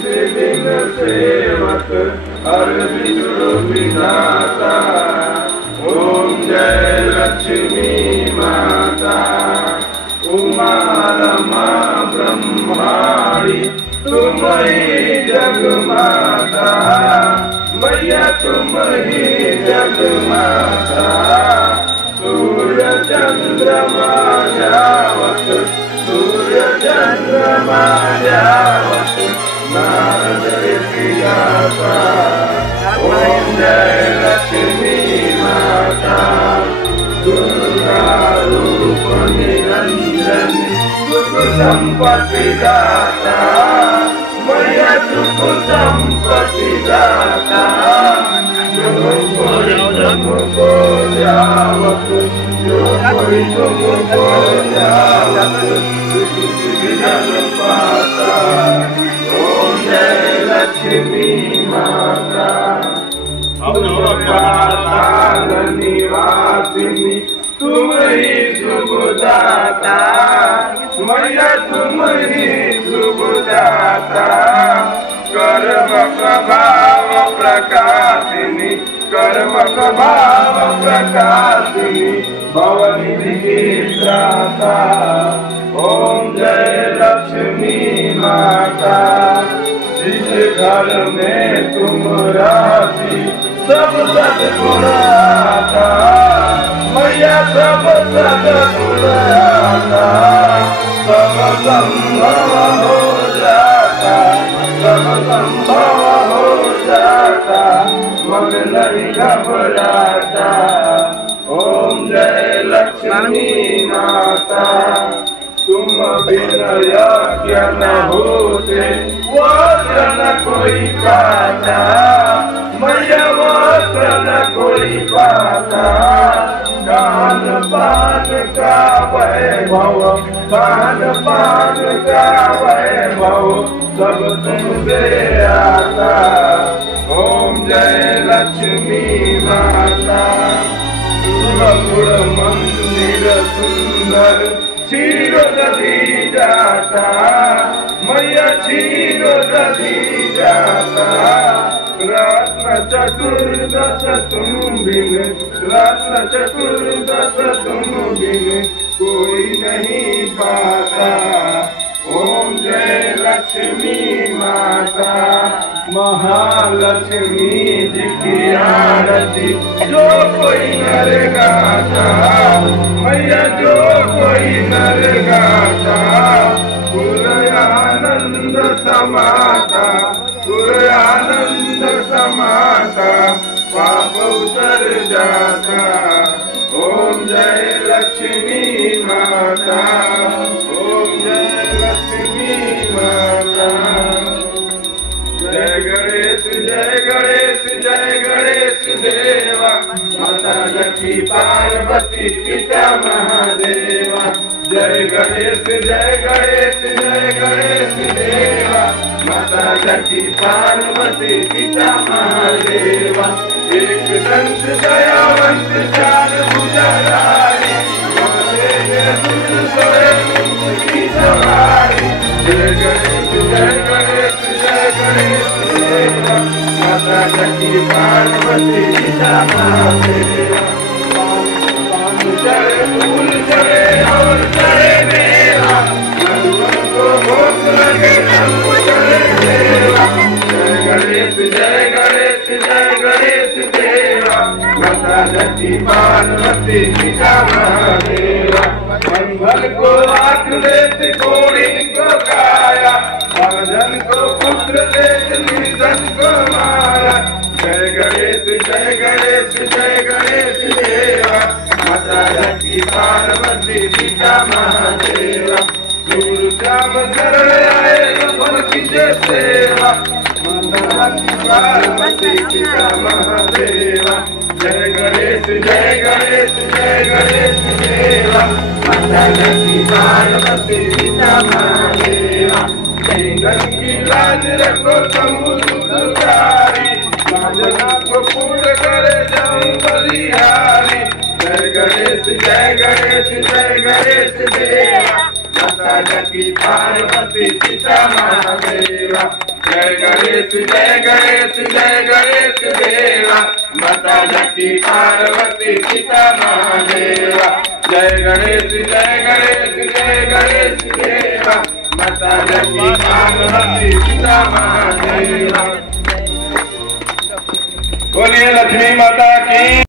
दिन सेवक हर विष्णु विधाता। ओम जय लक्ष्मी माता। उमा रमा ब्रह्माणी तुम ही जगमाता। मैया तुम ही जगमाता। सूर्य चंद्रमा जावत सूर्य चंद्रमा जावत नारद ऋषिगाता। ओम जय लक्ष्मी माता। दुर्गा रूप निरंजन सुख संपत्ति दाता। मैया सुख संपत्ति दाता। तुमको जावत जो कोई तुमको जावत विजन पाता। ओम जय लक्ष्मी माता। पाताल निवासिनी तुम ही शुभदाता। मैया तुम ही शुभदाता। कर्म स्वभाव प्रकाशिनी कर्म स्वभाव प्रकाशिनी भवनिधि की त्राता। ओम जय लक्ष्मी माता। जिस घर में तुम रहती सब सद्गुण आता। मैया सब सद्गुण आता। सब संभव हो जाता सब संभव हो जाता। मन नहीं घबराता। ओम जय लक्ष्मी माता। तुम बिन यज्ञ न होते वस्त्र न कोई पाता। मैया वस्त्र न कोई पाता। गान पान का वैभव गान पान का वैभव सब तुमसे आता। ओम जय लक्ष्मी माता। गुण मंदिर सुंदर क्षीर दधी जाता। मैया क्षीर दधी जाता। रत्न चतुर्दश तुम बिन रत्न चतुर्दश तुम बिन कोई नहीं पाता। ओम जय लक्ष्मी माता। महालक्ष्मी जी की आरती जो कोई नर गाता। मैया जो कोई नर गाता। पुर आनंद समाता पुर आनंद समाता। पाप उतर जाता। ओम जय लक्ष्मी माता। ओम जय लक्ष्मी माता। जय गणेश जय गणेश जय गणेश देवा। माता लक्ष्मी पार्वती पिता महादेवा। जय गणेश जय गणेश जय गणेश देवा। माता लक्ष्मी पार्वती पिता महादेवा। एक दंत दयावंत चार भुजाधारी। की सवारी। जय गणेश जय गणेश जय गणेश देवा। माता लक्ष्मी पार्वती पिता महादेवा। चढ़े फूल चढ़े और चढ़े मेवा। मधुबन को भोग लगे रंग चढ़े देवा। जय गणेश जय गणेश जय गणेश देवा। माता लक्ष्मी पार्वती पिता महादेवा। मंगल को आंख देते कोड़ी को काया। भजन को पुत्र देते निर्धन को माया। जय गणेश जय गणेश जय गणेश देवा। माता लक्ष्मी पार्वती पिता महादेवा। गुरु श्याम शरण आए उनकी जय सेवा। माता लक्ष्मी पार्वती पिता महादेवा। जय गणेश जय गणेश जय गणेश देवा। माता लक्ष्मी पार्वती पिता महादेवा। जंगल की लाज रखो शंभु सुधारी। साधना को पूर्ण करे जाऊं बलिहारी। जय गणेश जय गणेश जय गणेश देवा। माता लक्ष्मी पार्वती पिता महादेवा। जय गणेश जय गणेश जय गणेश देवा माता लक्ष्मी पार्वती पिता महादेवा जय गणेश जय गणेश जय गणेश देवा माता लक्ष्मी पार्वती पिता महादेवा। बोलिए लक्ष्मी माता की।